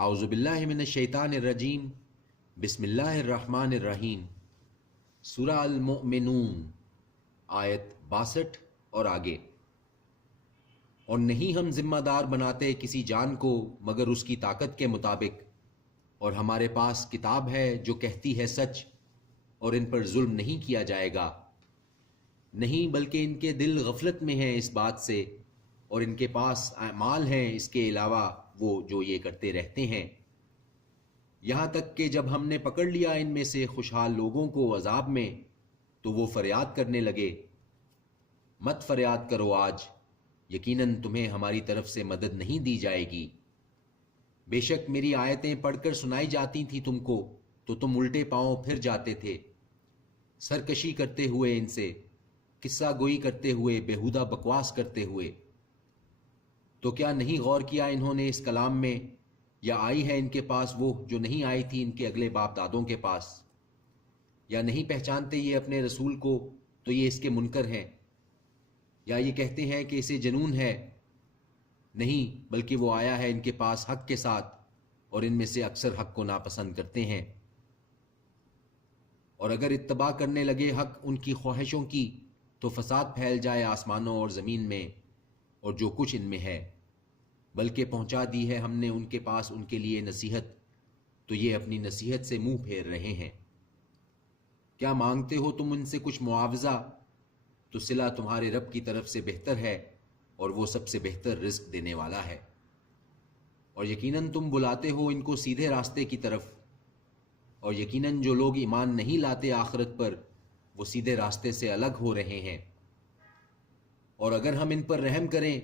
اعوذ باللہ من الشیطان الرجیم بسم اللہ الرحمن الرحیم سورہ المؤمنون آیت 62 اور آگے۔ اور نہیں ہم ذمہ دار بناتے کسی جان کو مگر اس کی طاقت کے مطابق، اور ہمارے پاس کتاب ہے جو کہتی ہے سچ، اور ان پر ظلم نہیں کیا جائے گا۔ نہیں بلکہ ان کے دل غفلت میں ہیں اس بات سے، اور ان کے پاس اعمال ہیں اس کے علاوہ وہ جو یہ کرتے رہتے ہیں، یہاں تک کہ جب ہم نے پکڑ لیا ان میں سے خوشحال لوگوں کو عذاب میں تو وہ فریاد کرنے لگے، مت فریاد کرو آج، یقیناً تمہیں ہماری طرف سے مدد نہیں دی جائے گی۔ بے شک میری آیتیں پڑھ کر سنائی جاتی تھیں تم کو تو تم الٹے پاؤں پھر جاتے تھے، سرکشی کرتے ہوئے ان سے، قصہ گوئی کرتے ہوئے، بیہودہ بکواس کرتے ہوئے۔ تو کیا نہیں غور کیا انہوں نے اس کلام میں، یا آئی ہے ان کے پاس وہ جو نہیں آئی تھی ان کے اگلے باپ دادوں کے پاس؟ یا نہیں پہچانتے یہ اپنے رسول کو تو یہ اس کے منکر ہیں؟ یا یہ کہتے ہیں کہ اسے جنون ہے؟ نہیں بلکہ وہ آیا ہے ان کے پاس حق کے ساتھ، اور ان میں سے اکثر حق کو ناپسند کرتے ہیں۔ اور اگر اتباع کرنے لگے حق ان کی خواہشوں کی تو فساد پھیل جائے آسمانوں اور زمین میں اور جو کچھ ان میں ہے، بلکہ پہنچا دی ہے ہم نے ان کے پاس ان کے لیے نصیحت، تو یہ اپنی نصیحت سے منہ پھیر رہے ہیں۔ کیا مانگتے ہو تم ان سے کچھ معاوضہ؟ تو صلہ تمہارے رب کی طرف سے بہتر ہے، اور وہ سب سے بہتر رزق دینے والا ہے۔ اور یقیناً تم بلاتے ہو ان کو سیدھے راستے کی طرف، اور یقیناً جو لوگ ایمان نہیں لاتے آخرت پر وہ سیدھے راستے سے الگ ہو رہے ہیں۔ اور اگر ہم ان پر رحم کریں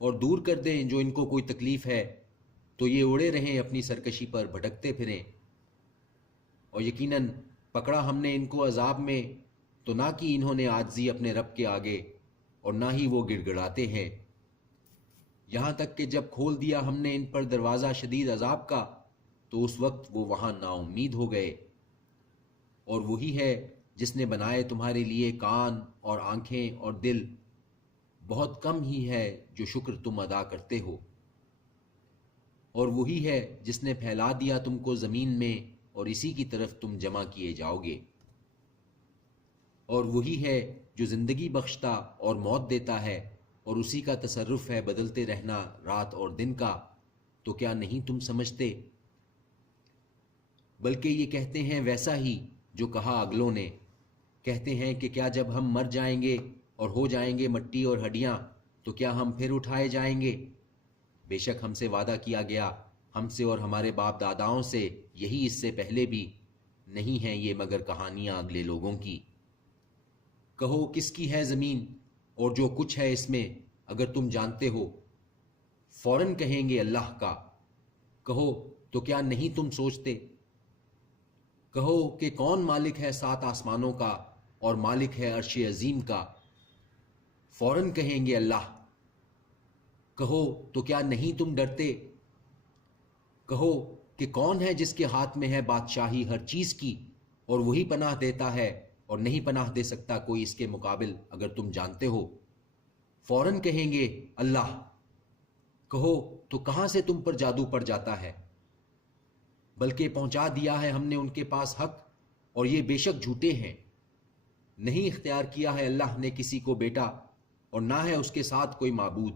اور دور کر دیں جو ان کو کوئی تکلیف ہے تو یہ اڑے رہیں اپنی سرکشی پر بھٹکتے پھریں۔ اور یقیناً پکڑا ہم نے ان کو عذاب میں تو نہ کی انہوں نے عاجزی اپنے رب کے آگے، اور نہ ہی وہ گڑ گڑاتے ہیں، یہاں تک کہ جب کھول دیا ہم نے ان پر دروازہ شدید عذاب کا تو اس وقت وہ وہاں نا امید ہو گئے۔ اور وہی ہے جس نے بنائے تمہارے لیے کان اور آنکھیں اور دل، بہت کم ہی ہے جو شکر تم ادا کرتے ہو۔ اور وہی ہے جس نے پھیلا دیا تم کو زمین میں اور اسی کی طرف تم جمع کیے جاؤ گے۔ اور وہی ہے جو زندگی بخشتا اور موت دیتا ہے، اور اسی کا تصرف ہے بدلتے رہنا رات اور دن کا، تو کیا نہیں تم سمجھتے؟ بلکہ یہ کہتے ہیں ویسا ہی جو کہا اگلوں نے، کہتے ہیں کہ کیا جب ہم مر جائیں گے اور ہو جائیں گے مٹی اور ہڈیاں تو کیا ہم پھر اٹھائے جائیں گے؟ بے شک ہم سے وعدہ کیا گیا، ہم سے اور ہمارے باپ داداؤں سے، یہی اس سے پہلے بھی، نہیں ہیں یہ مگر کہانیاں اگلے لوگوں کی۔ کہو کس کی ہے زمین اور جو کچھ ہے اس میں اگر تم جانتے ہو؟ فوراً کہیں گے اللہ کا۔ کہو تو کیا نہیں تم سوچتے؟ کہو کہ کون مالک ہے 7 آسمانوں کا اور مالک ہے عرش عظیم کا؟ فوراً کہیں گے اللہ۔ کہو تو کیا نہیں تم ڈرتے؟ کہو کہ کون ہے جس کے ہاتھ میں ہے بادشاہی ہر چیز کی، اور وہی پناہ دیتا ہے اور نہیں پناہ دے سکتا کوئی اس کے مقابل اگر تم جانتے ہو؟ فوراً کہیں گے اللہ۔ کہو تو کہاں سے تم پر جادو پڑ جاتا ہے؟ بلکہ پہنچا دیا ہے ہم نے ان کے پاس حق، اور یہ بے شک جھوٹے ہیں۔ نہیں اختیار کیا ہے اللہ نے کسی کو بیٹا، اور نہ ہے اس کے ساتھ کوئی معبود۔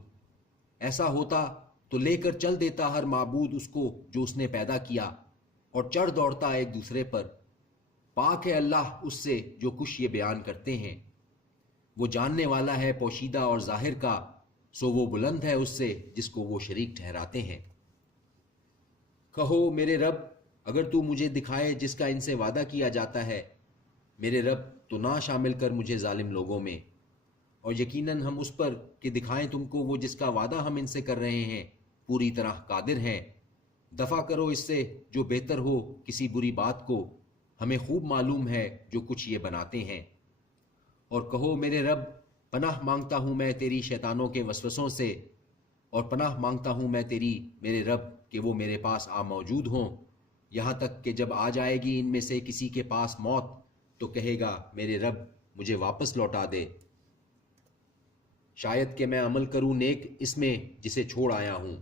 ایسا ہوتا تو لے کر چل دیتا ہر معبود اس کو جو اس نے پیدا کیا، اور چڑھ دوڑتا ایک دوسرے پر۔ پاک ہے اللہ اس سے جو کچھ یہ بیان کرتے ہیں، وہ جاننے والا ہے پوشیدہ اور ظاہر کا، سو وہ بلند ہے اس سے جس کو وہ شریک ٹھہراتے ہیں۔ کہو میرے رب اگر تو مجھے دکھائے جس کا ان سے وعدہ کیا جاتا ہے، میرے رب تو نہ شامل کر مجھے ظالم لوگوں میں، اور یقیناً ہم اس پر کہ دکھائیں تم کو وہ جس کا وعدہ ہم ان سے کر رہے ہیں پوری طرح قادر ہیں۔ دفع کرو اس سے جو بہتر ہو کسی بری بات کو، ہمیں خوب معلوم ہے جو کچھ یہ بناتے ہیں۔ اور کہو میرے رب پناہ مانگتا ہوں میں تیری شیطانوں کے وسوسوں سے، اور پناہ مانگتا ہوں میں تیری میرے رب کہ وہ میرے پاس آ موجود ہوں، یہاں تک کہ جب آ جائے گی ان میں سے کسی کے پاس موت تو کہے گا میرے رب مجھے واپس لوٹا دے، شاید کہ میں عمل کروں نیک اس میں جسے چھوڑ آیا ہوں۔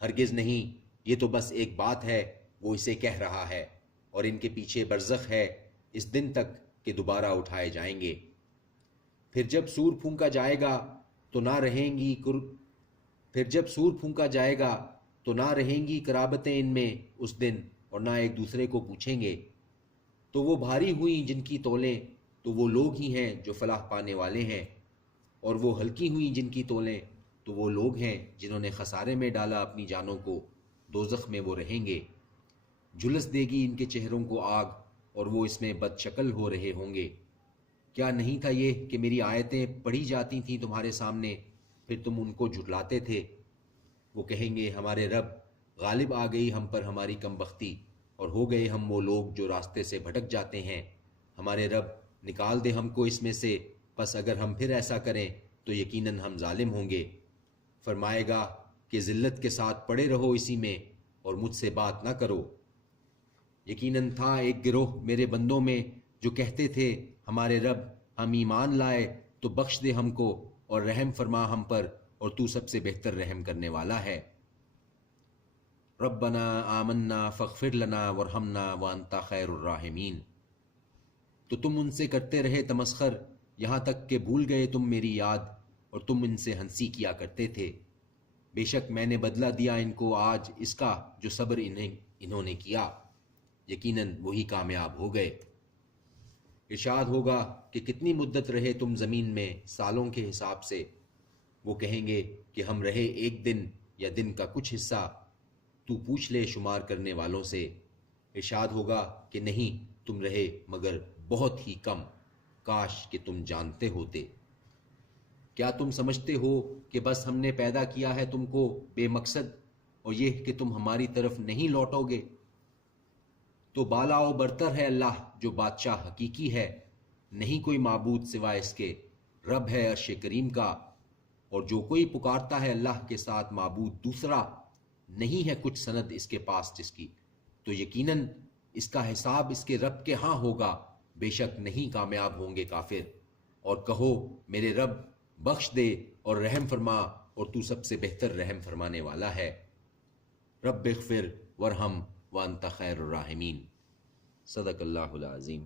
ہرگز نہیں، یہ تو بس ایک بات ہے، وہ اسے کہہ رہا ہے، اور ان کے پیچھے برزخ ہے اس دن تک کہ دوبارہ اٹھائے جائیں گے۔ پھر جب سور پھونکا جائے گا تو نہ رہیں گی قرابتیں ان میں اس دن، اور نہ ایک دوسرے کو پوچھیں گے۔ تو وہ بھاری ہوئیں جن کی تولیں، تو وہ لوگ ہی ہیں جو فلاح پانے والے ہیں، اور وہ ہلکی ہوئیں جن کی تولیں، تو وہ لوگ ہیں جنہوں نے خسارے میں ڈالا اپنی جانوں کو، دوزخ میں وہ رہیں گے۔ جھلس دے گی ان کے چہروں کو آگ، اور وہ اس میں بد شکل ہو رہے ہوں گے۔ کیا نہیں تھا یہ کہ میری آیتیں پڑھی جاتی تھیں تمہارے سامنے، پھر تم ان کو جھٹلاتے تھے؟ وہ کہیں گے ہمارے رب، غالب آ گئی ہم پر ہماری کم بختی، اور ہو گئے ہم وہ لوگ جو راستے سے بھٹک جاتے ہیں۔ ہمارے رب، نکال دے ہم کو اس میں سے، پس اگر ہم پھر ایسا کریں تو یقیناً ہم ظالم ہوں گے۔ فرمائے گا کہ ذلت کے ساتھ پڑے رہو اسی میں، اور مجھ سے بات نہ کرو۔ یقیناً تھا ایک گروہ میرے بندوں میں جو کہتے تھے ہمارے رب، ہم ایمان لائے تو بخش دے ہم کو، اور رحم فرما ہم پر، اور تو سب سے بہتر رحم کرنے والا ہے۔ ربنا آمنا فاغفر لنا وارحمنا وانت خیر الراحمین۔ تو تم ان سے کرتے رہے تمسخر، یہاں تک کہ بھول گئے تم میری یاد، اور تم ان سے ہنسی کیا کرتے تھے۔ بے شک میں نے بدلہ دیا ان کو آج اس کا جو صبر انہوں نے کیا، یقیناً وہی کامیاب ہو گئے۔ ارشاد ہوگا کہ کتنی مدت رہے تم زمین میں سالوں کے حساب سے؟ وہ کہیں گے کہ ہم رہے ایک دن یا دن کا کچھ حصہ، تو پوچھ لے شمار کرنے والوں سے۔ ارشاد ہوگا کہ نہیں، تم رہے مگر بہت ہی کم، کاش کہ تم جانتے ہوتے۔ کیا تم سمجھتے ہو کہ بس ہم نے پیدا کیا ہے تم کو بے مقصد، اور یہ کہ تم ہماری طرف نہیں لوٹو گے؟ تو بالا و برتر ہے اللہ جو بادشاہ حقیقی ہے، نہیں کوئی معبود سوائے اس کے، رب ہے عرش کریم کا، اور جو کوئی پکارتا ہے اللہ کے ساتھ معبود دوسرا، نہیں ہے کچھ سند اس کے پاس جس کی، تو یقیناً اس کا حساب اس کے رب کے ہاں ہوگا، بے شک نہیں کامیاب ہوں گے کافر۔ اور کہو میرے رب بخش دے اور رحم فرما، اور تو سب سے بہتر رحم فرمانے والا ہے۔ رب اغفر ورحم وانت خیر الراحمین۔ صدق اللہ العظیم۔